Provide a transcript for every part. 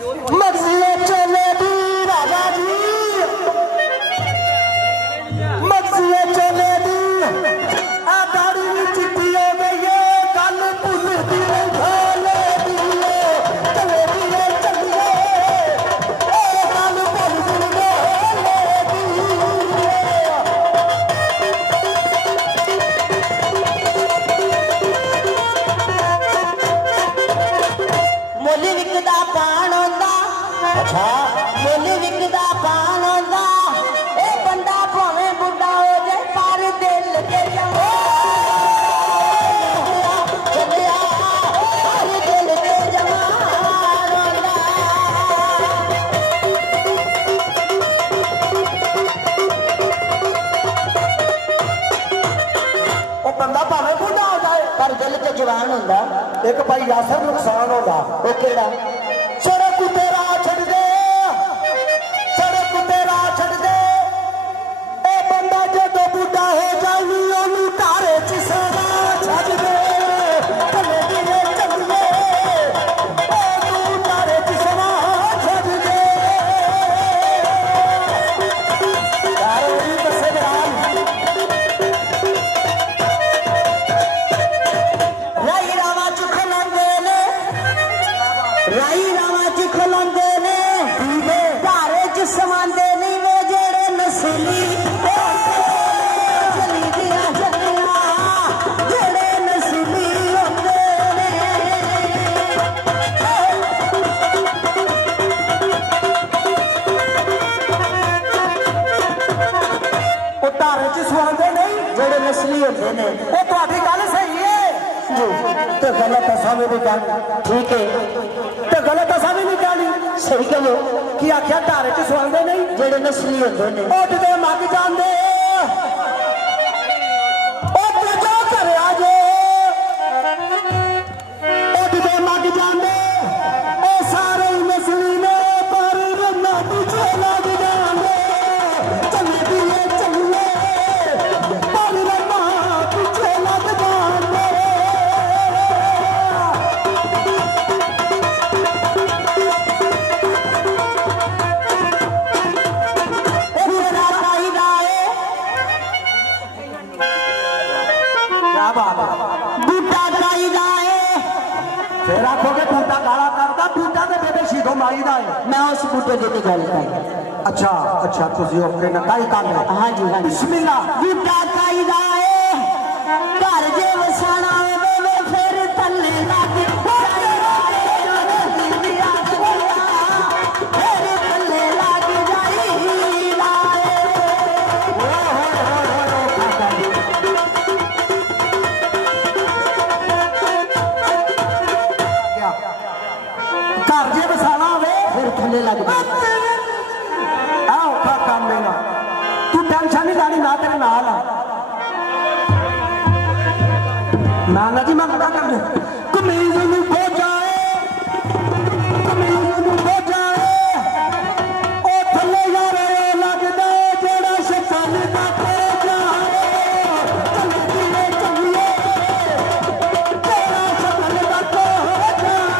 मर्जिए चले दी राजा जी मर्जिए चले दी आ गाड़ी भी चिट्ठी हो गई है गल भुल दी घोले दी चले दिए चलिए ओ गल भुल दी घोले दी मोली विकदा पान होंदा अच्छा मोली विकदा पान होंदा ए बंदा भावें बुढ़ा हो जाए पर दिल के जवान चलिया पर दिल के जवान होंदा ओ बंदा भावें बुढ़ा हो जाए पर दिल के जवान होंदा एक भाई यासर नुकसान होगा वो केड़ा सड़क तेरा छड़ दे सड़क तेरा छड़ दे ए बंदा जदों बुढ़ा हो जावी ओनू घारे च सदा छड़ दे चले दिए चलिए ओ तू घारे च सदा छड़ दे यार ओही दसे बरान राई रावा च खलोंदे ने राई रावा च खलोंदे ने घारे च समांदे नहीं वे जेड़े नस्ली चली दिया चलिया जेड़े नस्ली होंदे ने ਉਹ ਧਾਰੇ ਚ ਸਵਾਉਂਦੇ ਨਹੀਂ ਜਿਹੜੇ ਨਸਲੀ ਹੁੰਦੇ ਨੇ ਉਹ ਤੁਹਾਡੀ ਗੱਲ ਸਹੀ ਹੈ ਜੀ ਤੇ ਗਲਤ ਅਸਾਂ ਵੀ ਨਹੀਂ ਕਹਿਣੀ ਠੀਕ ਹੈ ਤੇ ਗਲਤ ਅਸਾਂ ਵੀ ਨਹੀਂ ਕਹਿਣੀ ਸਹੀ ਕਹੋ ਕੀ ਆਖਿਆ ਧਾਰੇ ਚ ਸਵਾਉਂਦੇ ਨਹੀਂ ਜਿਹੜੇ ਨਸਲੀ ਹੁੰਦੇ ਨੇ ਉਹ ਜਦੋਂ ਮੱਗ ਜਾਂਦੇ ਉਹ ਤੇ ਜੋ ਘਰਿਆ ਜੇ ਉਹ ਜਦੋਂ ਮੱਗ ਜਾਂਦੇ ਉਹ ਸਾਰੇ ਹੀ ਨਸਲੀ ਨੇ ਪਰ ਰੰਨਾ ਪਿੱਛੇ ਲੱਗ ਜਾਂਦੇ ਚੱਲੇ ਦੀਏ ਚੱਲੇ ਪਰ ਰੰਨਾ ਪਿੱਛੇ ਲੱਗ ਜਾਂਦੇ ਮੇਰਾ ਕਾਇਦਾ ਏ क्या बात है बूटा कायदा ਏ फिर आखोगे बूटा गाला करदा बूटा ते बेबे शीधो मारीदा है मैं उस बूटे दी गल कर अच्छा अच्छा तुसी ओके ना काई काम है हां जी बिस्मिल्लाह बूटा कायदा ਏ घर जे वसाना होवे वे फिर थल्ले लग फिर थल्ले लग जाई लाए घर जे वसाना होवे फिर थल्ले लग आ औखा काम लेना तू टेंशन नहीं लानी ना तेरे नाल आ नाना जी मंगता कर कमीज नूं हो जाए कमीज नूं हो जाए ओ थल्ले यारे लगदा जेड़ा शैतान दा हो जाए चले दिए चलिए जेड़ा शैतान दा हो जाए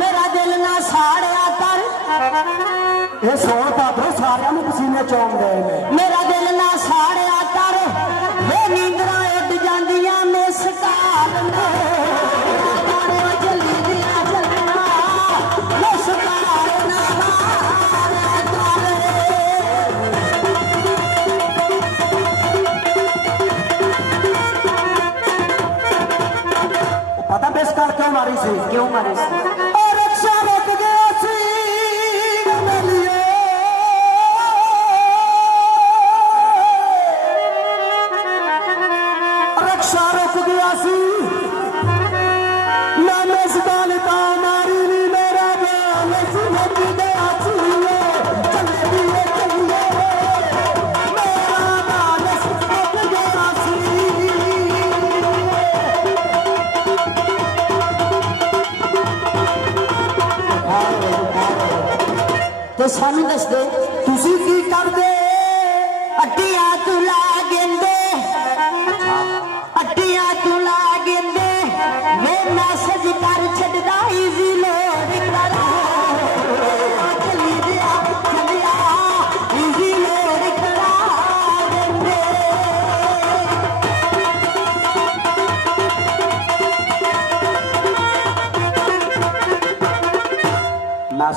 मेरा दिल ना साड़िया कर ਇਹ ਸੋਣ ਪਾਤਰੋ ਸਾਰਿਆਂ ਨੂੰ ਪਸੀਨੇ ਚੋਂਦੇ ਨੇ ਮੇਰਾ ਦਿਲ ਨਾ ਸਾੜਿਆ ਕਰ ਵੇ ਨੀਂਦਰਾਂ ਉੱਡ ਜਾਂਦੀਆਂ ਮਿਸ ਕਾਲ ਨੇ ਜਾਣੇ ਜੱਲੀ ਦੀਆਂ ਜੱਲੀਆਂ ਮਿਸ ਕਾਲ ਨਾ ਮਾਰੇ ਕਾਲੇ ਉਹ ਪਤਾ ਮਿਸ ਕਾਲ ਕਿਉਂ ਮਾਰੀ ਸੀ ਉਹ ਰਕਸ਼ਾ ਰੁਕ ਗਿਆ ਸੀ ਗਮਲੀਏ रक्षा रुक गया सी मैंने सदाल ता मारी नी मेरा गाल समझ गया सी चले दिए चलिए मेरा गाल समझ गया सी तो सानू दस दे तुसी की कर दे अड्डियां तू ला गेंदे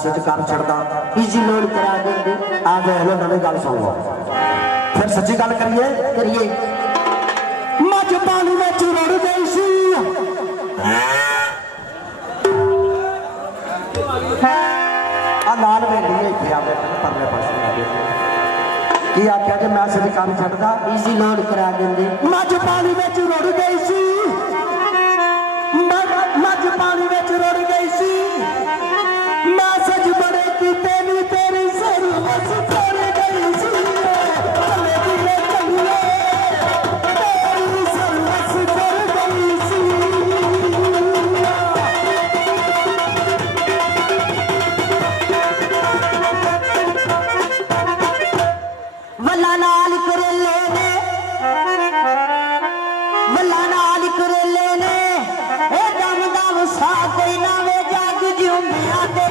मैसेज कर छड़दा ईजी लोड करा देंगे। आ देख लो नवी गल सुन लो फिर सच्ची गल करिए करिए। मज पानी में रुड़ गई सी आ नाल वेली इत्थे आवे परले पासे आवे की आख्या जे मैसेज कर छड़दा ईजी लोड करा देंगे। मज पानी में रुड़ गई सी मज पानी में रुड़ गई सी मैसेज बड़े कीते नी तेरी जरूरत कर गई सी चले दिले चलिए तेरी जरूरत कर गई सी वल्ला नाल करेले ने वल्ला नाल करेले ने ए दम दम सा कोई ना वे जग जिਉਂਦਿਆਂ ਦੇ